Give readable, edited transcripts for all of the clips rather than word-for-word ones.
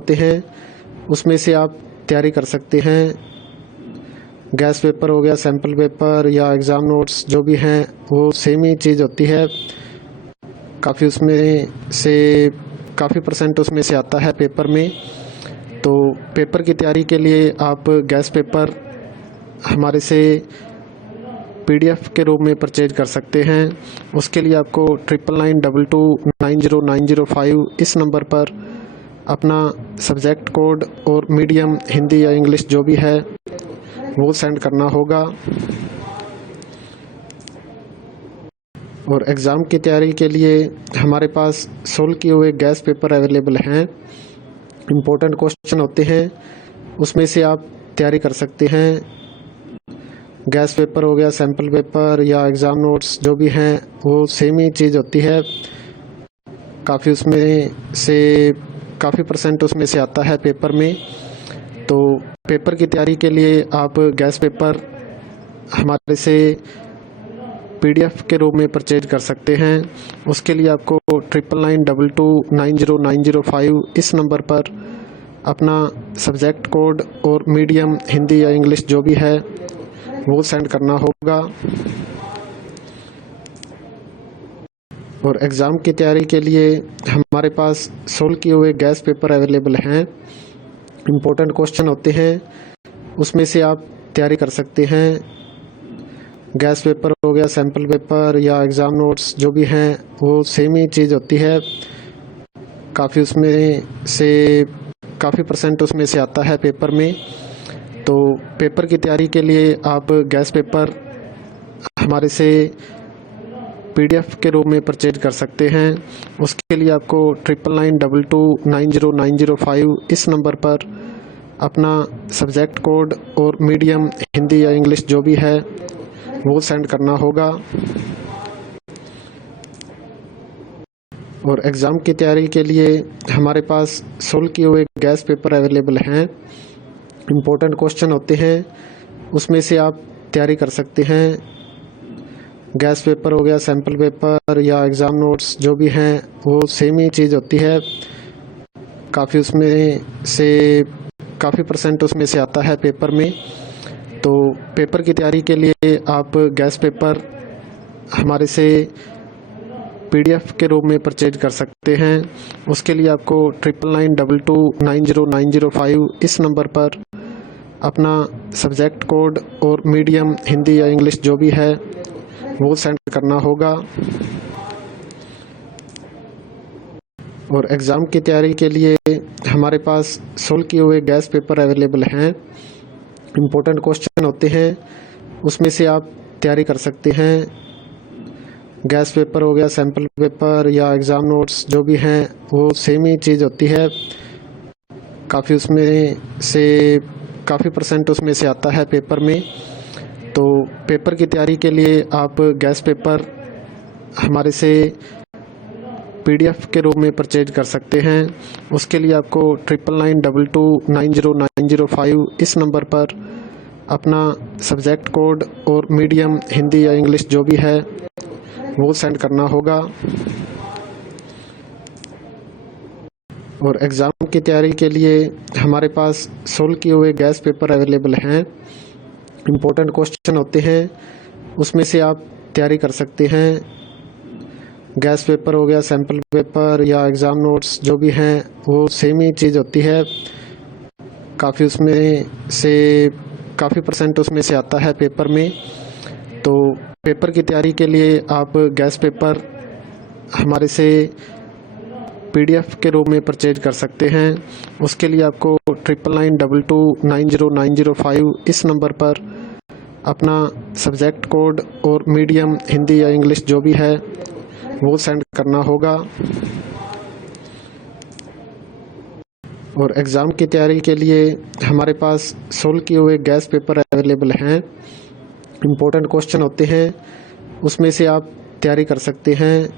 होते हैं उसमें से आप तैयारी कर सकते हैं। गैस पेपर हो गया, सैम्पल पेपर या एग्ज़ाम नोट्स जो भी हैं वो सेम ही चीज़ होती है। काफ़ी उसमें से काफ़ी % उसमें से आता है पेपर में। तो पेपर की तैयारी के लिए आप गैस पेपर हमारे से PDF के रूप में परचेज कर सकते हैं। उसके लिए आपको 9992290905 इस नंबर पर अपना सब्जेक्ट कोड और मीडियम हिंदी या इंग्लिश जो भी है वो सेंड करना होगा। और एग्ज़ाम की तैयारी के लिए हमारे पास सोल्व किए हुए गैस पेपर अवेलेबल हैं। इम्पोर्टेंट क्वेश्चन होते हैं उसमें से आप तैयारी कर सकते हैं। गैस पेपर हो गया, सैम्पल पेपर या एग्ज़ाम नोट्स जो भी हैं वो सेम ही चीज़ होती है। काफ़ी उसमें से काफ़ी % उसमें से आता है पेपर में। तो पेपर की तैयारी के लिए आप गैस पेपर हमारे से PDF के रूप में परचेज कर सकते हैं। उसके लिए आपको 9992290905 इस नंबर पर अपना सब्जेक्ट कोड और मीडियम हिंदी या इंग्लिश जो भी है वो सेंड करना होगा। और एग्ज़ाम की तैयारी के लिए हमारे पास सोल्व किए हुए गैस पेपर अवेलेबल हैं। इम्पोर्टेंट क्वेश्चन होते हैं उसमें से आप तैयारी कर सकते हैं। गैस पेपर हो गया, सैम्पल पेपर या एग्ज़ाम नोट्स जो भी हैं वो सेम ही चीज़ होती है। काफ़ी उसमें से काफ़ी % उसमें से आता है पेपर में। तो पेपर की तैयारी के लिए आप गैस पेपर हमारे से PDF के रूप में परचेज कर सकते हैं। उसके लिए आपको 9992290905 इस नंबर पर अपना सब्जेक्ट कोड और मीडियम हिंदी या इंग्लिश जो भी है वो सेंड करना होगा। और एग्ज़ाम की तैयारी के लिए हमारे पास सोल्व किए हुए गैस पेपर अवेलेबल हैं। इम्पोर्टेंट क्वेश्चन होते हैं उसमें से आप तैयारी कर सकते हैं। गैस पेपर हो गया, सैम्पल पेपर या एग्ज़ाम नोट्स जो भी हैं वो सेम ही चीज़ होती है। काफ़ी उसमें से काफ़ी % उसमें से आता है पेपर में। तो पेपर की तैयारी के लिए आप गैस पेपर हमारे से PDF के रूप में परचेज कर सकते हैं। उसके लिए आपको 9992290905 इस नंबर पर अपना सब्जेक्ट कोड और मीडियम हिंदी या इंग्लिश जो भी है वो सेंड करना होगा। और एग्ज़ाम की तैयारी के लिए हमारे पास सोल्व किए हुए गैस पेपर अवेलेबल हैं। इम्पोर्टेंट क्वेश्चन होते हैं उसमें से आप तैयारी कर सकते हैं। गैस पेपर हो गया, सैम्पल पेपर या एग्ज़ाम नोट्स जो भी हैं वो सेम ही चीज़ होती है। काफ़ी उसमें से काफ़ी % उसमें से आता है पेपर में। तो पेपर की तैयारी के लिए आप गैस पेपर हमारे से PDF के रूप में परचेज कर सकते हैं। उसके लिए आपको 9992290905 इस नंबर पर अपना सब्जेक्ट कोड और मीडियम हिंदी या इंग्लिश जो भी है वो सेंड करना होगा। और एग्ज़ाम की तैयारी के लिए हमारे पास सोल्व किए हुए गैस पेपर अवेलेबल हैं। इम्पोर्टेंट क्वेश्चन होते हैं उसमें से आप तैयारी कर सकते हैं। गैस पेपर हो गया, सैम्पल पेपर या एग्ज़ाम नोट्स जो भी हैं वो सेम ही चीज़ होती है। काफ़ी उसमें से काफ़ी % उसमें से आता है पेपर में। तो पेपर की तैयारी के लिए आप गैस पेपर हमारे से PDF के रूप में परचेज कर सकते हैं। उसके लिए आपको 9992290905 इस नंबर पर अपना सब्जेक्ट कोड और मीडियम हिंदी या इंग्लिश जो भी है वो सेंड करना होगा। और एग्ज़ाम की तैयारी के लिए हमारे पास सोल्व किए हुए गैस पेपर अवेलेबल हैं। इम्पोर्टेंट क्वेश्चन होते हैं उसमें से आप तैयारी कर सकते हैं।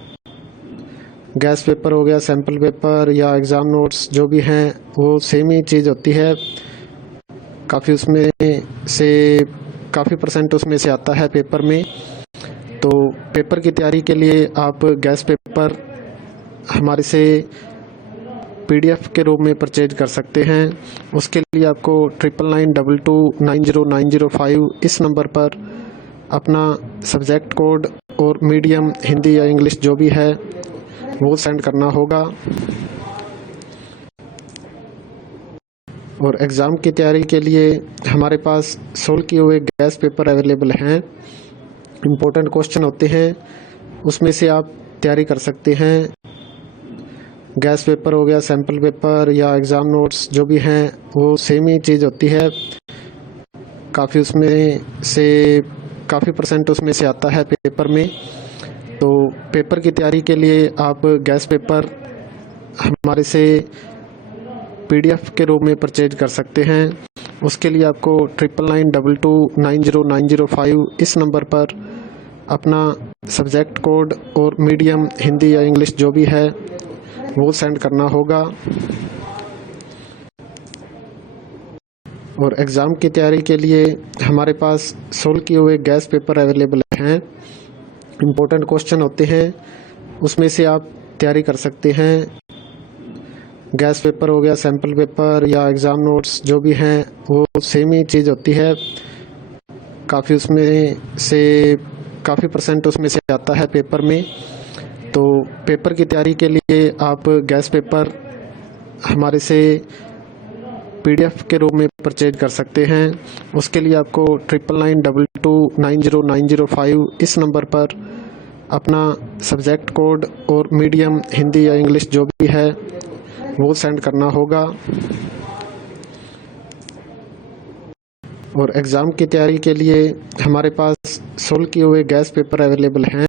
गैस पेपर हो गया, सैम्पल पेपर या एग्ज़ाम नोट्स जो भी हैं वो सेम ही चीज़ होती है। काफ़ी उसमें से काफ़ी % उसमें से आता है पेपर में। तो पेपर की तैयारी के लिए आप गैस पेपर हमारे से PDF के रूप में परचेज कर सकते हैं। उसके लिए आपको 9992290905 इस नंबर पर अपना सब्जेक्ट कोड और मीडियम हिंदी या इंग्लिश जो भी है वो सेंड करना होगा। और एग्ज़ाम की तैयारी के लिए हमारे पास सोल्व किए हुए गैस पेपर अवेलेबल हैं। इम्पोर्टेंट क्वेश्चन होते हैं, उसमें से आप तैयारी कर सकते हैं। गैस पेपर हो गया, सैम्पल पेपर या एग्ज़ाम नोट्स जो भी हैं वो सेम ही चीज़ होती है। काफ़ी परसेंट उसमें से आता है पेपर में। तो पेपर की तैयारी के लिए आप गैस पेपर हमारे से PDF के रूप में परचेज कर सकते हैं। उसके लिए आपको 9992290905 इस नंबर पर अपना सब्जेक्ट कोड और मीडियम हिंदी या इंग्लिश जो भी है वो सेंड करना होगा। और एग्ज़ाम की तैयारी के लिए हमारे पास सोल्व किए हुए गैस पेपर अवेलेबल हैं। इम्पोर्टेंट क्वेश्चन होते हैं, उसमें से आप तैयारी कर सकते हैं। गैस पेपर हो गया, सैम्पल पेपर या एग्ज़ाम नोट्स जो भी हैं वो सेम ही चीज़ होती है। काफ़ी परसेंट उसमें से आता है पेपर में। तो पेपर की तैयारी के लिए आप गैस पेपर हमारे से PDF के रूप में परचेज कर सकते हैं। उसके लिए आपको 9992290905 इस नंबर पर अपना सब्जेक्ट कोड और मीडियम हिंदी या इंग्लिश जो भी है वो सेंड करना होगा। और एग्ज़ाम की तैयारी के लिए हमारे पास सोल्व किए हुए गैस पेपर अवेलेबल हैं।